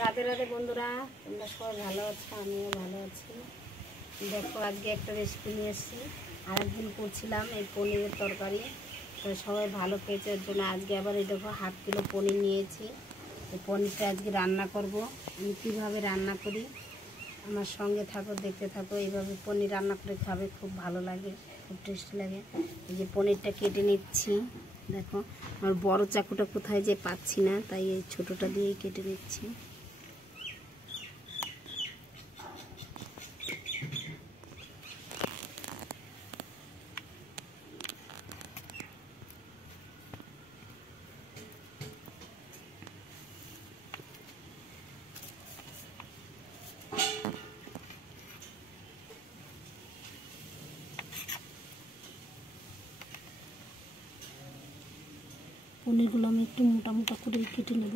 রাধে রাধে বন্ধুরা, তোমরা সবাই ভালো আছো, আমিও ভালো আছি। দেখো আজকে একটা রেসিপি নিয়ে এসেছি। আরেকদিন করছিলাম এই পনিরের তরকারি, তো সবাই ভালো খেয়েছে। এর জন্য আজকে আবার এই দেখো 1/2 কিলো পনির নিয়েছি। এই পনিরটা আজকে রান্না করব। আমি কীভাবে রান্না করি আমার সঙ্গে থাকো, দেখতে থাকো। এইভাবে পনির রান্না করে খাবে, খুব ভালো লাগে, খুব টেস্টি লাগে। এই যে পনিরটা কেটে নিচ্ছি। দেখো আমার বড় চাকুটা কোথায় যে পাচ্ছি না, তাই এই ছোটোটা দিয়েই কেটে নিচ্ছি। পনিরগুলো আমি একটু মোটা মোটা করে কেটে নেব।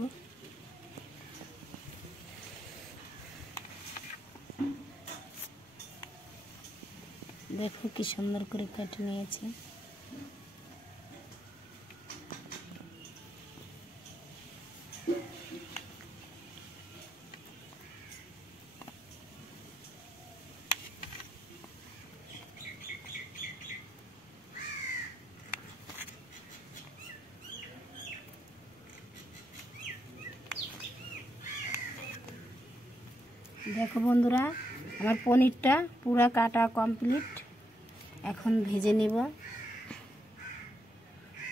দেখো কি সুন্দর করে কেটে নিয়েছি। দেখো বন্ধুরা, আমার পনিরটা পুরো কাটা কমপ্লিট। এখন ভেজে নেব।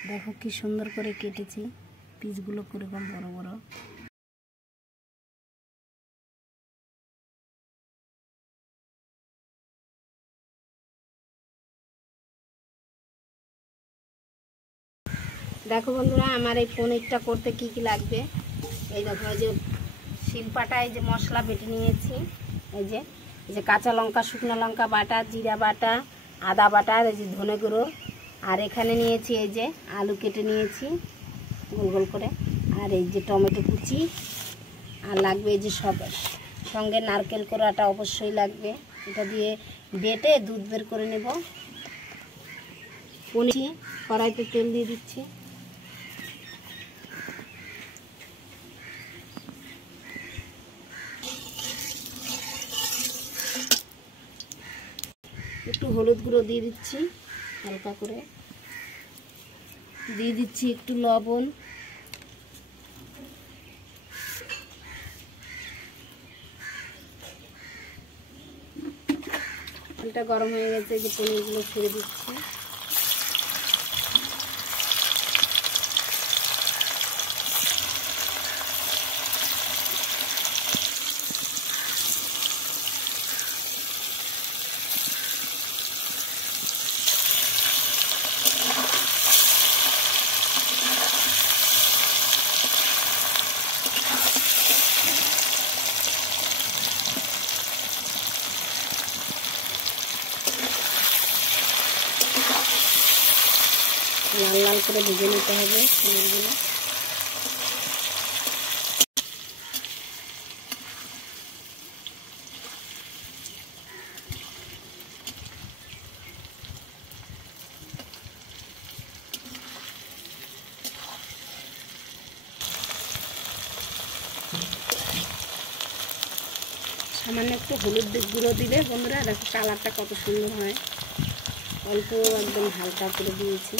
দেখো কি সুন্দর করে কেটেছি, পিসগুলো কিরকম বড় বড়। দেখো বন্ধুরা, আমার এই পনিরটা করতে কি কি লাগবে। এই দেখো, এই যে শিলপাটায় এই যে মশলা বেটে নিয়েছি। এই যে কাঁচা লঙ্কা, শুকনো লঙ্কা বাটা, জিরা বাটা, আদা বাটা, আর এই যে ধনে গুঁড়ো। আর এখানে নিয়েছি এই যে আলু কেটে নিয়েছি গোল গোল করে। আর এই যে টমেটো কুচি। আর লাগবে এই যে সঙ্গে নারকেল কোড়াটা অবশ্যই লাগবে। এটা দিয়ে বেটে দুধ বের করে নেব। পনির কড়াইতে তেল দিয়ে দিচ্ছি। একটু হলুদ গুঁড়ো দিয়ে দিচ্ছি, হালকা করে দিয়ে দিচ্ছি একটু লবণ। তেলটা গরম হয়ে গেছে, যে পনিরগুলো ছেড়ে দিচ্ছি। লাল লাল করে ভেজে নিতে হবে পনিরগুলো। সামান্য একটু হলুদ গুঁড়ো দিলে বন্ধুরা দেখো কালারটা কত সুন্দর হয়। অল্প একদম হালকা করে দিয়েছি।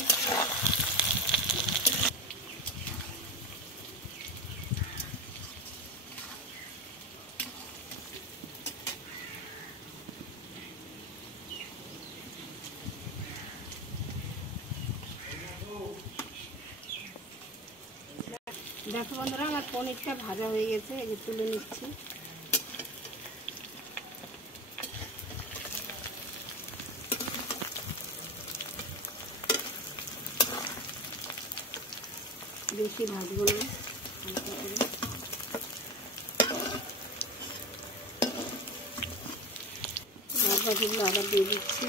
দেখো বন্ধুরা, আমার পনিরটা ভাজা হয়ে গেছে, এই যে তুলে নিচ্ছি। বেশি ভাজবো না, হালকা করে। ভাজাগুলো আবার দিয়ে দিচ্ছি।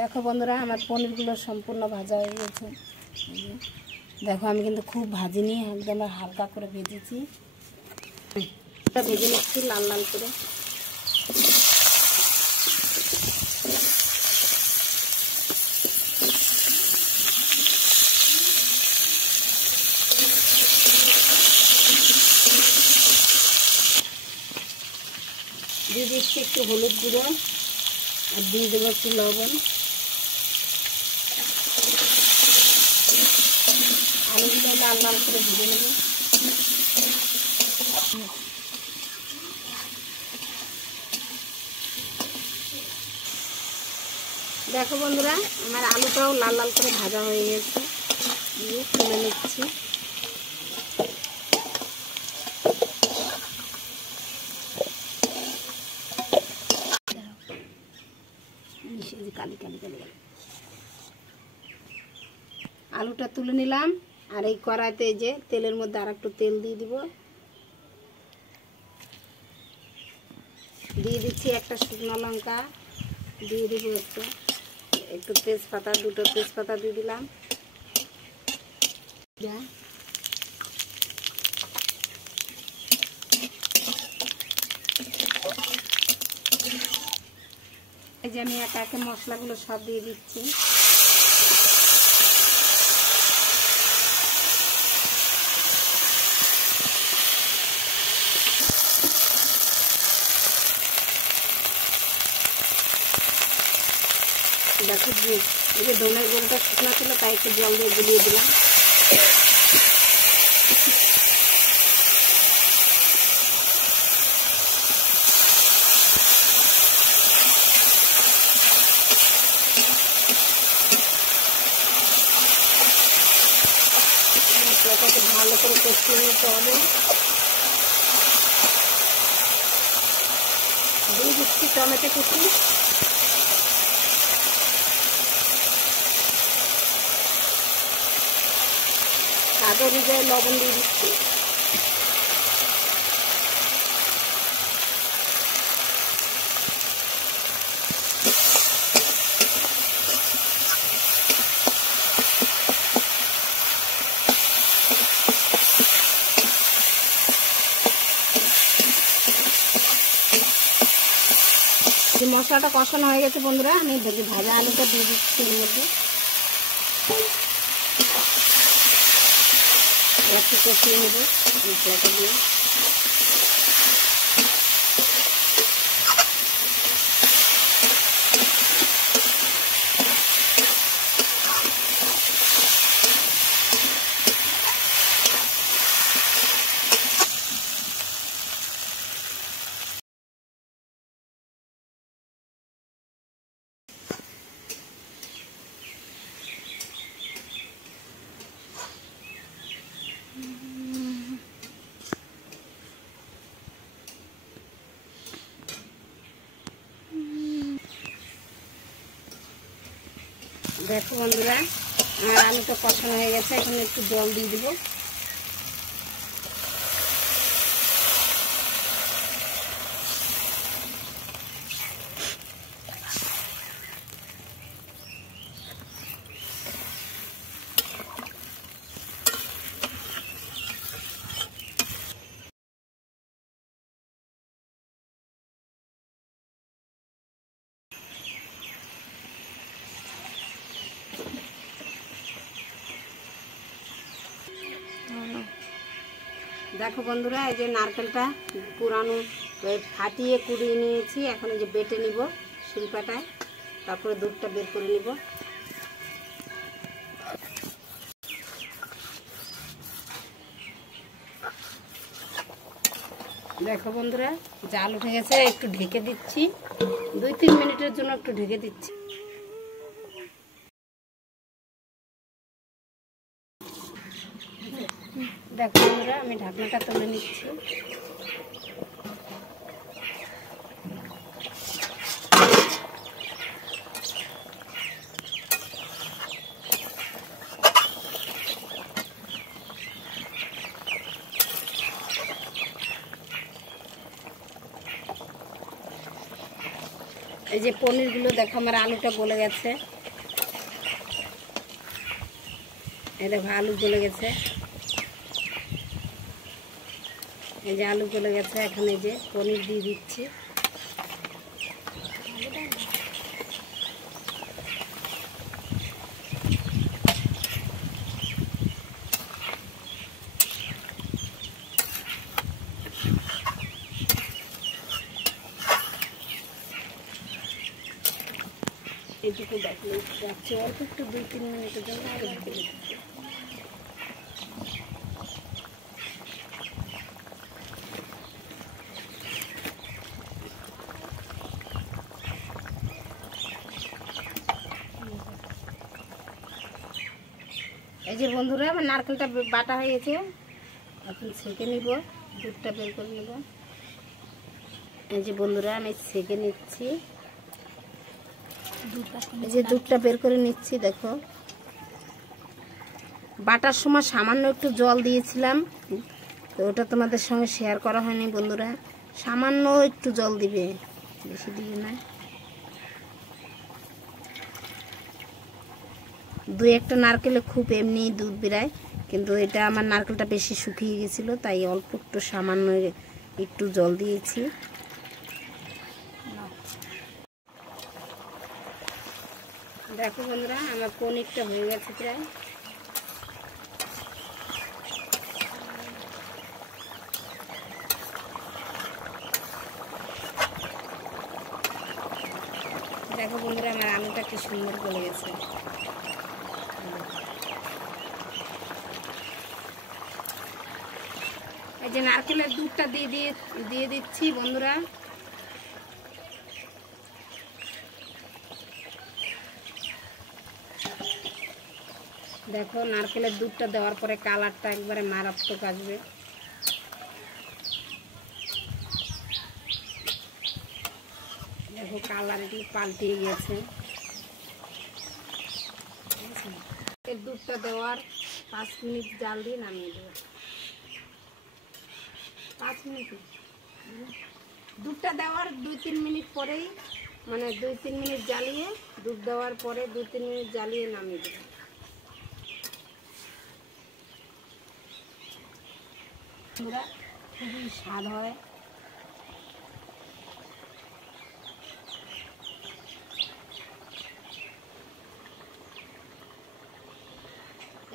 দেখো বন্ধুরা, আমার পনিরগুলো সম্পূর্ণ ভাজা হয়ে গেছে। দেখো আমি কিন্তু খুব ভাজিনি, একদম হালকা করে ভেজেছি। এটা ভেজে নিচ্ছি লাল লাল করে। দিয়ে দিচ্ছি একটু হলুদ গুঁড়ো, আর দিয়ে দেবো একটু লবণ। আলুগুলো লাল লাল করে ভেজে নেব। দেখো বন্ধুরা, আমার আলুটাও লাল লাল করে ভাজা হয়ে গেছে, দিয়ে তুলে নিচ্ছি। কালি কালি কালি আলুটা তুলে নিলাম। আর এই কড়াইতে যে তেলের মধ্যে আর একটু তেল দিয়ে দিব। দিয়ে দিচ্ছি একটা শুকনো লঙ্কা, দিয়ে দিব একটু তেজপাতা, দুটো তেজপাতা দিয়ে দিলাম। এই যে আমি একে একে মশলাগুলো সব দিয়ে দিচ্ছি। দেখো এই যে ধনের গুঁড়োটা শুকনো ছিল, তাই একটু জল দিয়ে গুলিয়ে দিলাম। মশলাটাকে ভালো করে কষিয়ে নিতে হবে। দিয়ে দিচ্ছি টমেটো কুচি। স্বাদ অনুযায়ী লবণ দিয়ে দিচ্ছি। মশলাটা কষানো হয়ে গেছে বন্ধুরা, আমি ভাজা আলুটা দিয়ে দিচ্ছি এর মধ্যে। একটু কষিয়ে নেব মশলাটা দিয়ে। দেখো বন্ধুরা, আমার আলুটা কষানো হয়ে গেছে, এখন একটু জল দিয়ে দিব। দেখো বন্ধুরা, এই যে নারকেলটা পুরানো ফাটিয়ে কুড়িয়ে নিয়েছি, এখন এই যে বেটে নিব শিলপাটায়, তারপরে দুধটা বের করে নিব। দেখো বন্ধুরা, জাল উঠে গেছে, একটু ঢেকে দিচ্ছি, 2-3 মিনিটের জন্য একটু ঢেকে দিচ্ছি। দেখো বন্ধুরা, আমি ঢাকনাটা তুলে নিচ্ছি। এই এই যে পনিরগুলো দেখো আমার আলুটা গলে গেছে, এই দেখো আলু গলে গেছে, এই যে আলু গলে গেছে। এখন এই যে পনির দিয়ে দিচ্ছি। এইটুকু দেখলে যাচ্ছে, অল্প একটু 2-3 মিনিটের জন্য আরো ঢেকে দিচ্ছি। এই যে বন্ধুরা আমার নারকেলটা বাটা হয়ে গেছে, এখন ছেঁকে নিব, দুধটা বের করে নেব। এই যে বন্ধুরা আমি ছেঁকে নিচ্ছি, এই যে দুধটা বের করে নিচ্ছি। দেখো বাটার সময় সামান্য একটু জল দিয়েছিলাম, তো ওটা তোমাদের সঙ্গে শেয়ার করা হয়নি বন্ধুরা। সামান্য একটু জল দিবে, বেশি দিবে না। 2-1টা নারকেলে খুব এমনি দুধ বেরায়, কিন্তু এটা আমার নারকেলটা বেশি শুকিয়ে গেছিলো, তাই অল্প একটু সামান্য একটু জল দিয়েছি। দেখো বন্ধুরা আমার পনিরটা হয়ে গেছে প্রায়। দেখো বন্ধুরা আমার আলুটা কি সুন্দর গলে গেছে। এই যে নারকেলের দুধটা দিয়ে দিচ্ছি বন্ধুরা। দেখো নারকেলের দুধটা দেওয়ার পরে কালারটা একবারে মারাত্মক আসবে। দেখো কালারটি পাল্টিয়ে গেছে। এর দুধটা দেওয়ার 5 মিনিট জাল দিয়ে নামিয়ে দেবো। 5 মিনিট, দুধটা দেওয়ার 2-3 মিনিট পরেই, মানে 2-3 মিনিট জ্বালিয়ে, দুধ দেওয়ার পরে 2-3 মিনিট জ্বালিয়ে নামিয়ে দেবো। খুবই স্বাদ হয়।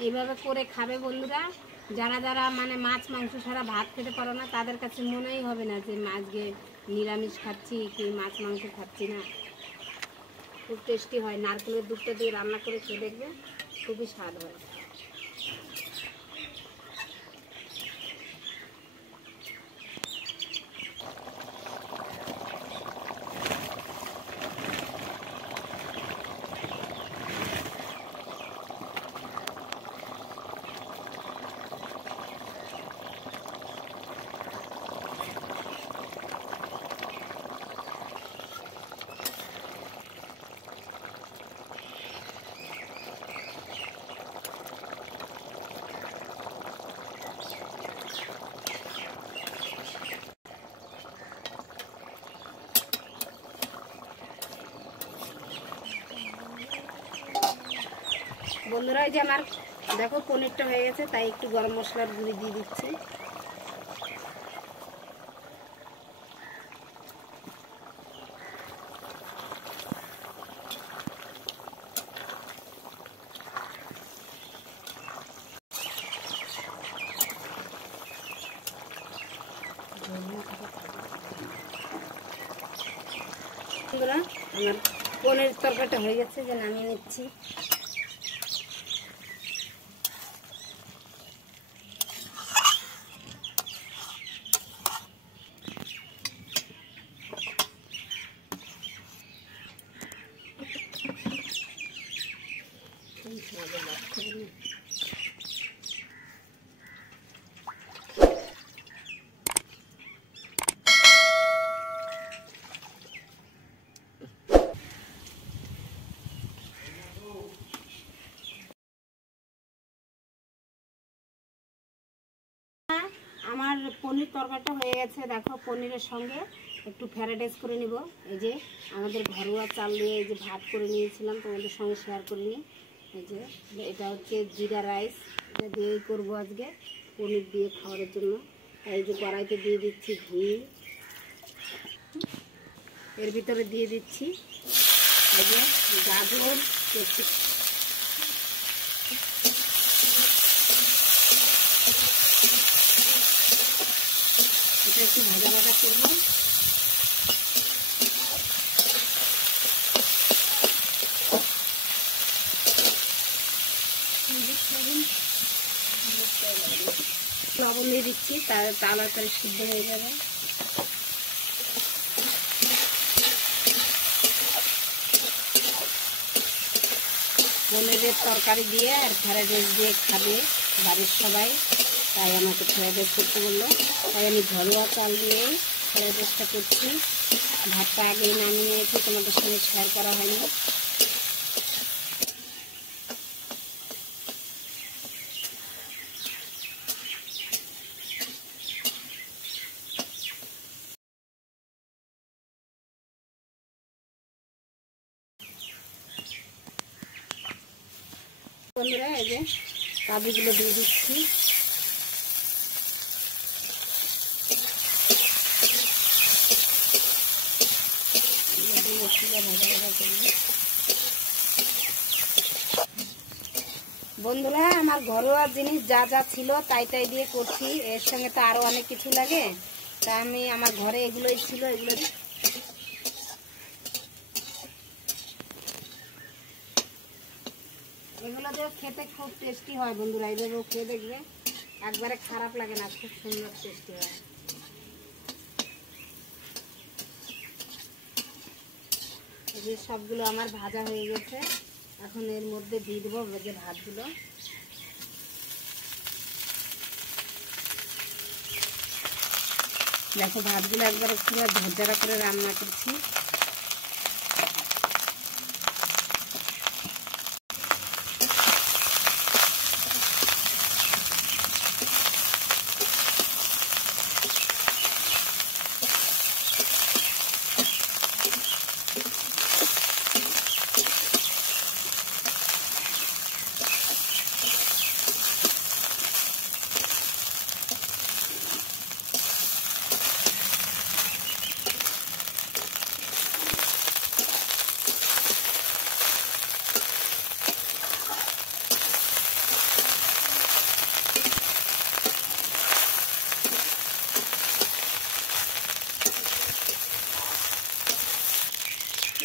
এইভাবে করে খাবে বন্ধুরা। যারা যারা মানে মাছ মাংস ছাড়া ভাত খেতে পারো না, তাদের কাছে মনেই হবে না যে আজকে নিরামিষ খাচ্ছি কি মাছ মাংস খাচ্ছি না। খুব টেস্টি হয়, নারকেলের দুধটা দিয়ে রান্না করে খেয়ে দেখবে, খুবই স্বাদ হয়। বন্ধুরা এই যে আমার দেখো পনিরটা হয়ে গেছে, তাই একটু গরম মশলার গুঁড়ি দিয়ে দিচ্ছি। বন্ধুরা আমার পনির তরকারিটা হয়ে গেছে, যে নামিয়ে নিচ্ছি। আমার পনির তরকারিটা হয়ে গেছে। দেখো পনিরের সঙ্গে একটু ফ্রাইড রাইস করে নিব। এই যে আমাদের ঘরোয়া চাল দিয়ে এই যে ভাত করে নিয়েছিলাম, তোমাদের সঙ্গে শেয়ার করে নিই। এই যে এটা হচ্ছে জিরা রাইস, এটা দিয়েই করবো আজকে পনির দিয়ে খাওয়ার জন্য। এই যে কড়াইতে দিয়ে দিচ্ছি ঘি, এর ভিতরে দিয়ে দিচ্ছি এই যে গাজর, এটা একটু ভাজা ভাজা করবো। লবণ দিয়ে দিচ্ছি, তাড়াতাড়ি সিদ্ধ হয়ে যাবে। পনিরের তরকারি দিয়ে আর ফ্রাইড রাইস দিয়ে খাবে বাড়ির সবাই, তাই আমাকে ফ্রাইড রাইস করতে বললো। তাই আমি ঘরোয়া চাল দিয়ে ফ্রাইড রাইসটা করছি। ভাতটা আগেই নামিয়ে নিয়েছি, তোমাদের সঙ্গে শেয়ার করা হয়নি। বন্ধুরা এই যে কাজুগুলো দিয়ে দিচ্ছি। বন্ধুরা আমার ঘরোয়া জিনিস যা যা ছিল তাই তাই দিয়ে করছি, এর সঙ্গে তো আরো অনেক কিছু লাগে, তা আমি আমার ঘরে এগুলোই ছিল, এগুলো দিয়ে খেতে খুব টেস্টি হয় বন্ধুরা। এইভাবেও খেয়ে দেখবে, একবারে খারাপ লাগে না, খুব সুন্দর টেস্টি হয়। এই যে সবগুলো আমার ভাজা হয়ে গেছে, এখন এর মধ্যে দিয়ে দেবো যে ভাতগুলো। দেখো ভাতগুলো একবারে পুরো ঝরঝরা করে রান্না করছি।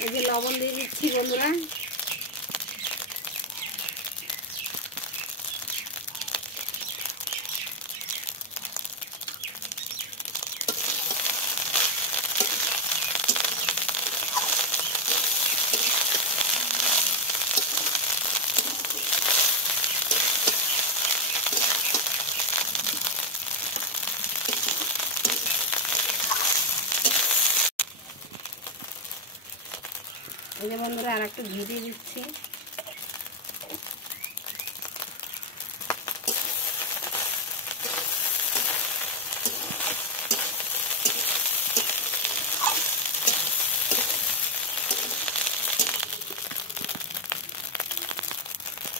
এই যে লবণ দিয়ে দিচ্ছি বন্ধুরা। এই যে বন্ধুরা আর একটু ঘি দিয়ে দিচ্ছি।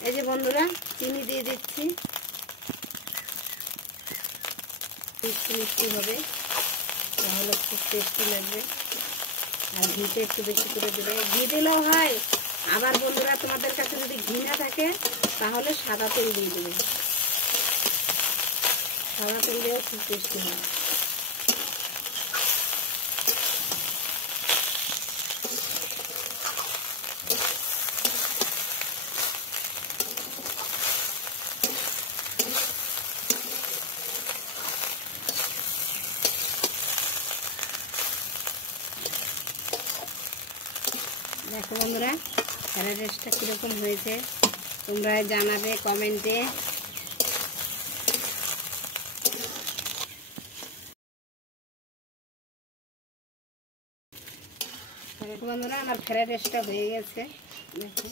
এই যে বন্ধুরা চিনি দিয়ে দিচ্ছি, মিষ্টি মিষ্টি হবে, তাহলে খুব টেস্টি লাগবে। আর ঘিটা একটু বেশি করে দেবে, ঘি দিলেও হয়, আবার বন্ধুরা তোমাদের কাছে যদি ঘি না থাকে তাহলে সাদা তেল দিয়ে দেবে, সাদা তেল দিয়েও খুব টেস্টি হয়। দেখো বন্ধুরা ফ্রাইড রাইসটা কীরকম হয়েছে তোমরা জানাবে কমেন্টে। দেখো বন্ধুরা আমার ফ্রাইড রাইসটা হয়ে গেছে। দেখো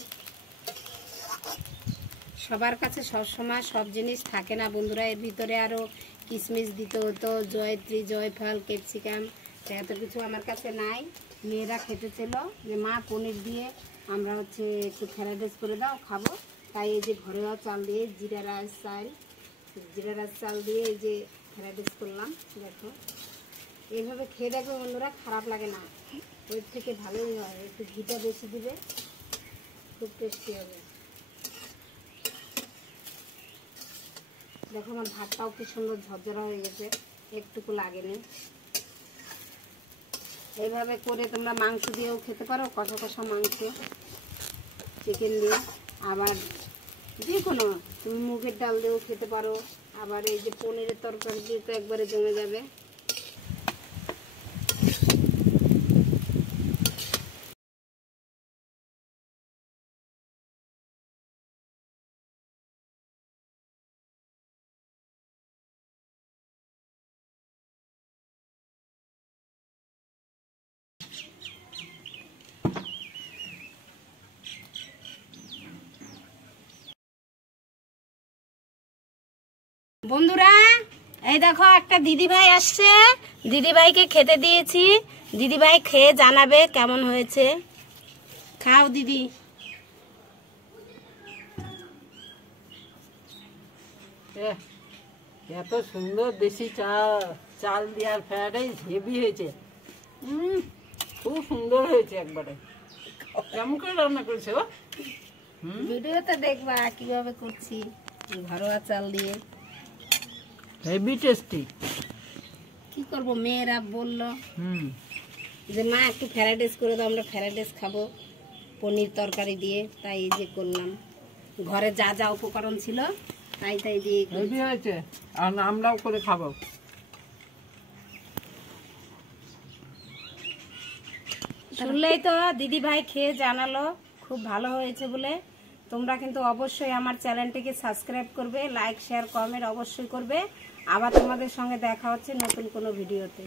সবার কাছে সবসময় সব জিনিস থাকে না বন্ধুরা, এর ভিতরে আরও কিশমিশ দিতে হতো, জয়ত্রী, জয়ফল, ক্যাপসিকাম, এত কিছু আমার কাছে নাই। মেয়েরা খেতে ছিল যে মা পনির দিয়ে আমরা হচ্ছে একটু ফ্রাইড রাইস করে দাও, খাবো। তাই এই যে ঘরোয়া চাল দিয়ে জিরা রাইস চাল দিয়ে এই যে ফ্রাইড রাইস করলাম। দেখো এইভাবে খেয়ে দেখবে বন্ধুরা, খারাপ লাগে না, ওর থেকে ভালোই হয়। একটু ঘিটা বেশি দিবে, খুব টেস্টি হবে। দেখো আমার ভাতটাও কি সুন্দর ঝরঝরা হয়ে গেছে, একটুকু লাগেনি। এইভাবে করে তোমরা মাংস দিয়েও খেতে পারো, কষা কষা মাংস, চিকেন দিয়ে, আবার যে কোনো তুমি মুগের ডাল দিয়েও খেতে পারো। আবার এই যে পনিরের তরকারি দিয়ে তো একবারে জমে যাবে। বন্ধুরা এই দেখো একটা দিদিভাই আসছে, দিদিভাইকে খেতে দিয়েছি। দিদিভাই খেয়ে জানাবে কেমন হয়েছে। খাও দিদি। এত সুন্দর দেশি চাল দেওয়ার ফ্রাইড রাইস হেভি হয়েছে। খুব সুন্দর হয়েছে একবারে। কেমন করে রান্না করেছে? ভিডিওতে দেখবা কিভাবে করছি, ঘরোয়া চাল দিয়ে হেভি টেস্টি। কি করব, মেয়েরা বললো যে মা একটু ফ্রাইড রাইস করে দাও, আমরা ফ্রাইড রাইস খাবো পনির তরকারি দিয়ে। তাই এই যে করলাম, ঘরে যা যা উপকরণ ছিল তাই দিয়ে হেভি হয়েছে, আর আমরাও করে খাবো। শুনলেই তো দিদি ভাই খেয়ে জানালো খুব ভালো হয়েছে বলে। তোমরা কিন্তু অবশ্যই আমার চ্যানেলটিকে সাবস্ক্রাইব করবে, লাইক শেয়ার কমেন্ট অবশ্যই করবে। আবার তোমাদের সঙ্গে দেখা হচ্ছে নতুন কোনো ভিডিওতে।